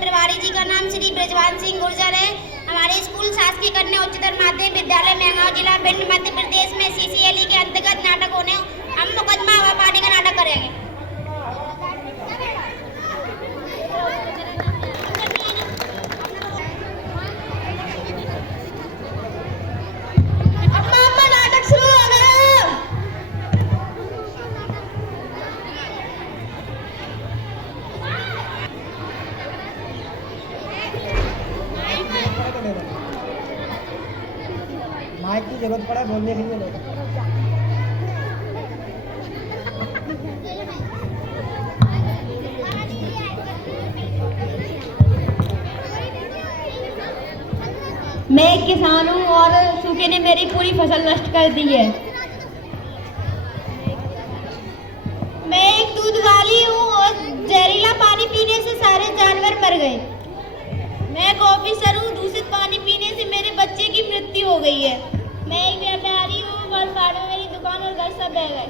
प्रभारी जी का नाम श्री ब्रजवान सिंह गुर्जर है। हमारे स्कूल शासकीय कन्या उच्चतर माध्यमिक विद्यालय मेहगांव जिला भिंड मध्य प्रदेश में CCLE के अंतर्गत नाटक होने, हम मुकदमा हवा पानी का नाटक करेंगे। नाटक शुरू हो गया। माइक की जरूरत पड़ा बोलने के लिए। मैं एक किसान हूँ और सूखे ने मेरी पूरी फसल नष्ट कर दी है। मैं एक दूध वाली हूँ और जहरीला पानी पीने से सारे जानवर मर गए। मैं एक ऑफिसर हूँ, दूषित पानी पीने से मेरे बच्चे की मृत्यु हो गई है। मैं एक व्यापारी हूँ, बरसात में मेरी दुकान और घर सब बह गए।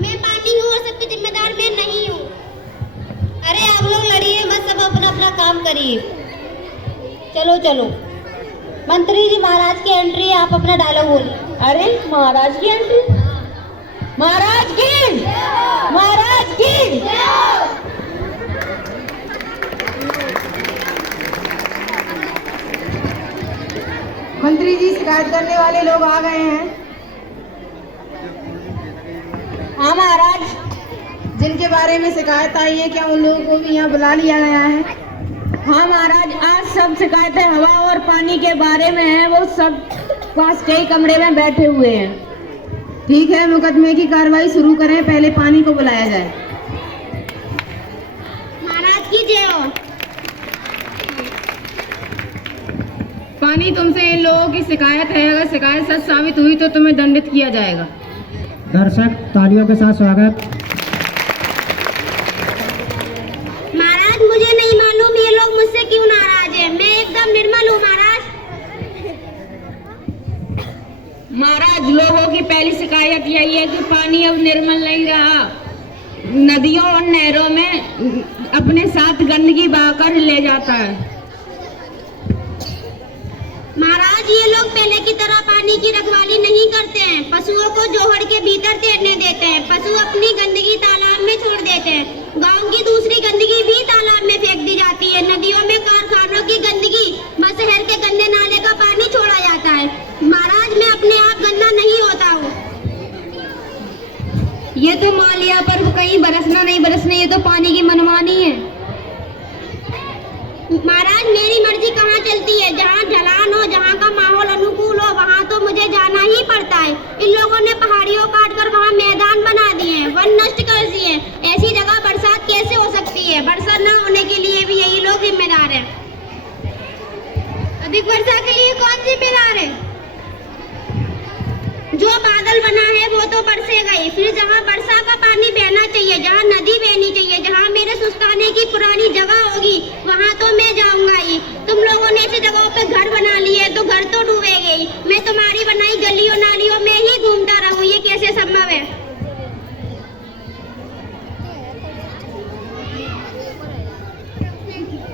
मैं पानी हूँ और सबकी जिम्मेदार मैं नहीं हूँ। अरे आप लोग लड़िए मत, सब अपना अपना काम करिए। चलो चलो। मंत्री जी महाराज की एंट्री है, आप अपना डायलॉग बोलिए। अरे महाराज की एंट्री, महाराज की, महाराज की। मंत्री जी शिकायत करने वाले लोग आ गए हैं। हाँ महाराज, जिनके बारे में शिकायत आई है, क्या उन लोगों को भी यहाँ बुला लिया गया है? हाँ महाराज, आज सब शिकायतें हवा और पानी के बारे में हैं। वो सब पास कई कमरे में बैठे हुए हैं। ठीक है, मुकदमे की कार्रवाई शुरू करें। पहले पानी को बुलाया जाए। महाराज की जय हो। पानी, तुमसे इन लोगों की शिकायत है। अगर शिकायत सच साबित हुई तो तुम्हें दंडित किया जाएगा। दर्शक तालियों के साथ स्वागत। महाराज मुझे नहीं मालूम ये लोग मुझसे क्यों नाराज हैं। मैं एकदम निर्मल हूँ महाराज। महाराज, लोगों की पहली शिकायत यही है कि पानी अब निर्मल नहीं रहा। नदियों और नहरों में अपने साथ गंदगी बहाकर ले जाता है। महाराज ये लोग पहले की तरह पानी की रखवाली नहीं करते हैं। पशुओं को जोहड़ के भीतर तैरने देते हैं। पशु अपनी गंदगी तालाब में छोड़ देते हैं। गांव की दूसरी गंदगी भी तालाब में फेंक दी जाती है। नदियों में कारखानों की गंदगी व शहर के गंदे नाले का पानी छोड़ा जाता है। महाराज मैं अपने आप गंदा नहीं होता हूँ। ये तो मान लिया, पर कहीं बरसना नहीं बरसना, ये तो पानी की मनमानी है। महाराज मेरी मर्जी कहाँ चलती है। जहाँ ढलान हो, जहाँ का माहौल अनुकूल हो, वहाँ तो मुझे जाना ही पड़ता है। इन लोगों ने पहाड़ियों काट कर वहाँ मैदान बना दिए हैं, वन नष्ट कर दिए हैं। ऐसी जगह बरसात कैसे हो सकती है। बरसात न होने के लिए भी यही लोग जिम्मेदार हैं। अधिक वर्षा के लिए कौन जिम्मेदार है। जो बादल बना है वो तो बरसेगा ही। फिर जहाँ वर्षा का पानी बहना चाहिए, जहाँ नदी बहनी चाहिए, जहाँ मेरे सुस्ताने की पुरानी जगह होगी, वहाँ तो मैं जाऊंगा ही। तुम लोगों ने ऐसी जगहों पे घर बना लिए तो घर तो डूबेगा ही। मैं तुम्हारी बनाई गलियों नालियों में ही घूमता रहूं, ये कैसे संभव है।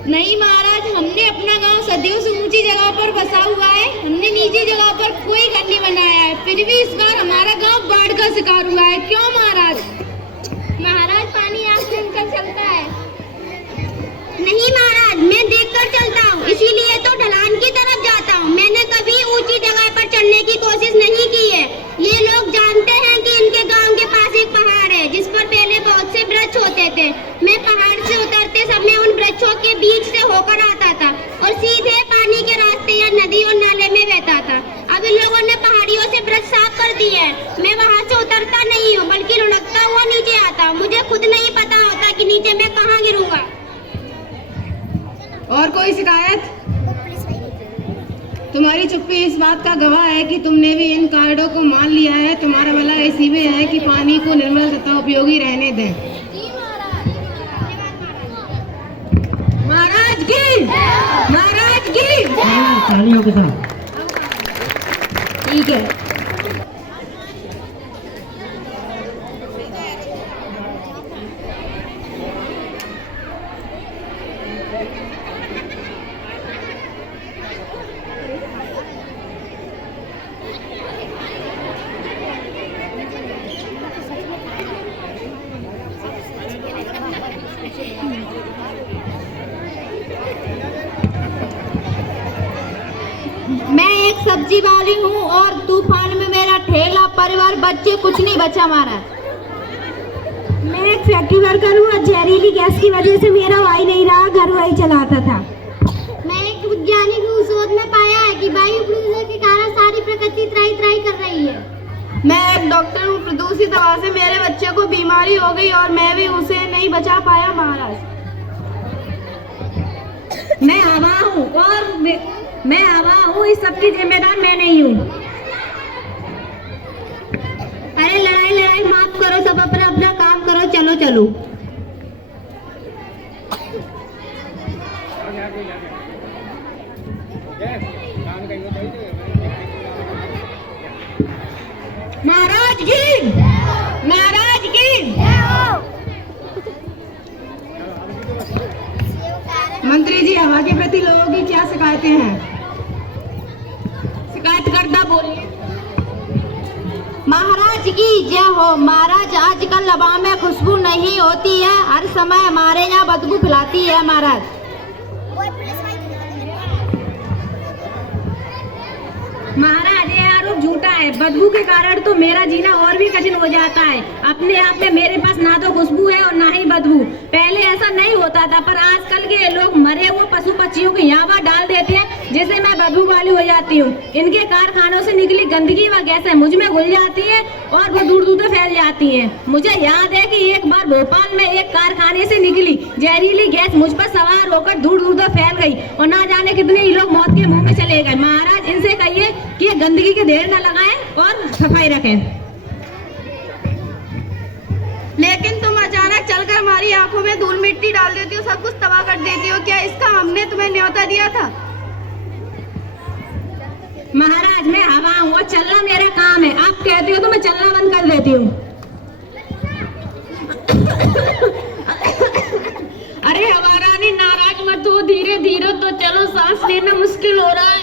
नहीं महाराज, हमने अपना गांव सदियों से ऊंची जगह पर बसा हुआ है। हमने नीची जगह पर कोई घर नहीं बनाया है। फिर भी इस बार हमारा गांव बाढ़ का शिकार हुआ है। क्यों महाराज। महाराज पानी आँख सुनकर चलता है। नहीं महाराज, मैं देखकर चलता हूँ, इसीलिए तो ढलान की तरफ जाता हूँ। मैंने कभी ऊंची जगह पर चढ़ने की कोशिश नहीं की है। ये लोग जानते हैं कि इनके गांव के पास एक पहाड़ है जिस पर पहले बहुत से वृक्ष होते थे। मैं पहाड़ से उतरते समय उन वृक्षों के बीच से होकर आता था और सीधे पानी के रास्ते या नदी और नाले में बहता था। अब इन लोगों ने पहाड़ियों से वृक्ष साफ कर दिए हैं। मैं वहाँ से उतरता नहीं हूँ, बल्कि लुढ़कता हुआ नीचे आता हूँ। मुझे खुद नहीं पता होता कि नीचे मैं कहाँ गिरूंगा। और कोई शिकायत? तुम्हारी चुप्पी इस बात का गवाह है कि तुमने भी इन कार्डों को मान लिया है। तुम्हारा भला इसी में है कि पानी को निर्मल तथा उपयोगी रहने दें। महाराज की, महाराज की। तालियों के साथ। ठीक है। एक सब्जी वाली हूँ और तूफान में मेरा ठेला, परिवार, बच्चे, कुछ नहीं बचा महाराज। मैं एक फैक्ट्री वर्कर हूँ और जहरीली गैस की वजह से मेरा वाई नहीं रहा, घर वाई चलाता था। मैं एक वैज्ञानिक हूँ, शोध में पाया है कि वायु प्रदूषण के कारण सारी प्रकृति त्राही त्राही कर रही है। मैं एक डॉक्टर हूँ, प्रदूषित हवा से मेरे बच्चे को बीमारी हो गई और मैं भी उसे नहीं बचा पाया महाराज। मैं हवा हूँ और मैं हवा हूँ, इस सब की जिम्मेदार मैं नहीं हूँ। अरे लड़ाई लड़ाई माफ करो, सब अपना अपना काम करो, चलो चलो। महाराज की, महाराज की। मंत्री जी, हवा के प्रति लोगों की क्या शिकायतें हैं? शिकायतकर्ता बोलिए। महाराज की जय हो। महाराज, आजकल हवा में खुशबू नहीं होती है, हर समय हमारे यहाँ बदबू फैलाती है महाराज। महाराज, ये आरोप झूठा है। बदबू के कारण तो मेरा जीना और भी कठिन हो जाता है। अपने आप में मेरे पास ना तो खुशबू है और ना ही बदबू। पहले ऐसा नहीं होता था, पर आजकल के लोग मरे हुए पशु पक्षियों को यहाँ वहाँ डाल देते हैं, जिससे मैं बदबू वाली हो जाती हूँ। इनके कारखानों से निकली गंदगी व गैसें मुझ में घुल जाती है और वो दूर दूर तक फैल जाती है। मुझे याद है कि एक बार भोपाल में एक कारखाने से निकली जहरीली गैस मुझ पर सवार होकर दूर दूर तक फैल गई और ना जाने कितने ही लोग मौत के मुंह में चले गए। महाराज, इनसे कहिए कि ये गंदगी के ढेर न लगाएं और सफाई रखें। लेकिन तुम अचानक चलकर हमारी आंखों में धूल मिट्टी डाल देती हो, सब कुछ तबाह कर देती हो। क्या इसका हमने तुम्हें न्योता दिया था? महाराज, मैं हवा हूँ और चलना मेरा काम है। आप कहती हो तो मैं चलना बंद कर देती हूँ। अरे हवा रानी, नाराज मत हो, धीरे धीरे तो चलो, सांस लेना मुश्किल हो रहा है।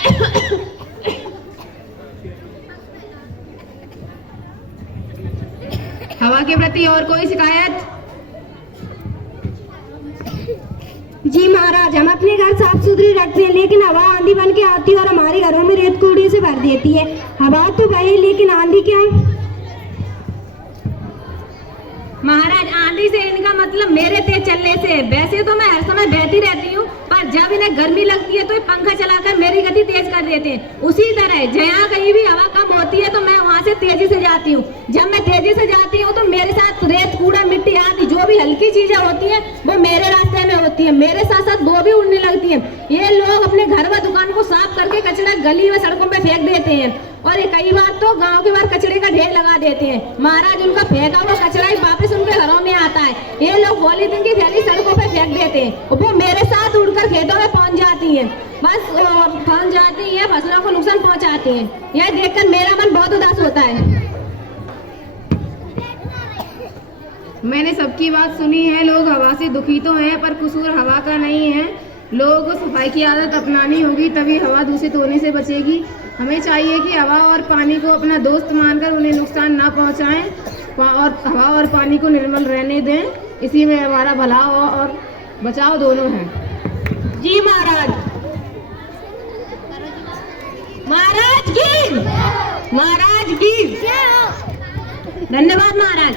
हवा के प्रति और कोई शिकायत? जी महाराज, हम अपने घर साफ सुथरी रखते हैं, लेकिन हवा आंधी बन के आती है और हमारे घरों में रेत कूड़े से भर देती है। हवा तो बहे, लेकिन आंधी क्या? महाराज, आंधी से इनका मतलब मेरे तेज चलने से। वैसे तो मैं हर समय बहती रहती हूँ, पर जब इन्हें गर्मी लगती है तो ये पंखा चलाकर मेरी गति तेज कर देते हैं। उसी तरह जहाँ कहीं भी हवा कम होती है तो मैं वहाँ से तेजी से जाती हूँ। जब मैं तेजी से जाती हूँ तो मेरे साथ रेत कूड़ा मिट्टी आदि जो भी हल्की चीजें होती है वो मेरे रास्ते में होती है। मेरे साथ साथ वो भी उड़ने लगती है। ये लोग अपने घर व दुकान को साफ करके कचरा गली व सड़कों में फेंक देते हैं और ये कई बार तो गांव के बाहर कचरे का ढेर लगा देते हैं। महाराज, उनका फेंका हुआ कचरा ही वापस उनके घरों में आता है। ये लोग पॉलीथिन की थैली सड़कों पे फेंक देते हैं, वो मेरे साथ उड़कर खेतों में पहुंच जाती है। बस पहुंच जाती है, फसलों को नुकसान पहुंचाती है। यह देखकर मेरा मन बहुत उदास होता है। मैंने सबकी बात सुनी है। लोग हवा से दुखी तो हैं, पर कसूर हवा का नहीं है। लोगों को सफाई की आदत अपनानी होगी, तभी हवा दूषित होने से बचेगी। हमें चाहिए कि हवा और पानी को अपना दोस्त मानकर उन्हें नुकसान ना पहुंचाएं और हवा और पानी को निर्मल रहने दें। इसी में हमारा भला और बचाव दोनों है। जी महाराज। महाराज की, महाराज की धन्यवाद महाराज।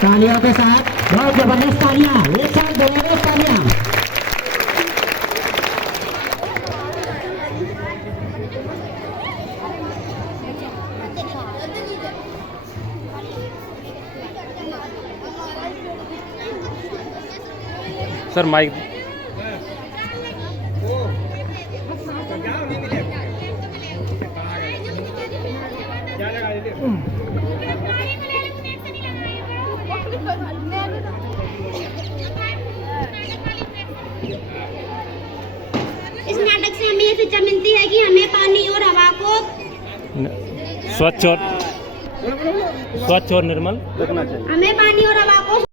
तालियों के साथ बहुत जबरदस्त तालियां, एक साथ बोलेंगे तालियां। Sir mike. इस नाटक से हमें ये शिक्षा मिलती है कि हमें पानी और हवा को स्वच्छ और निर्मल रखना चाहिए। हमें पानी और हवा को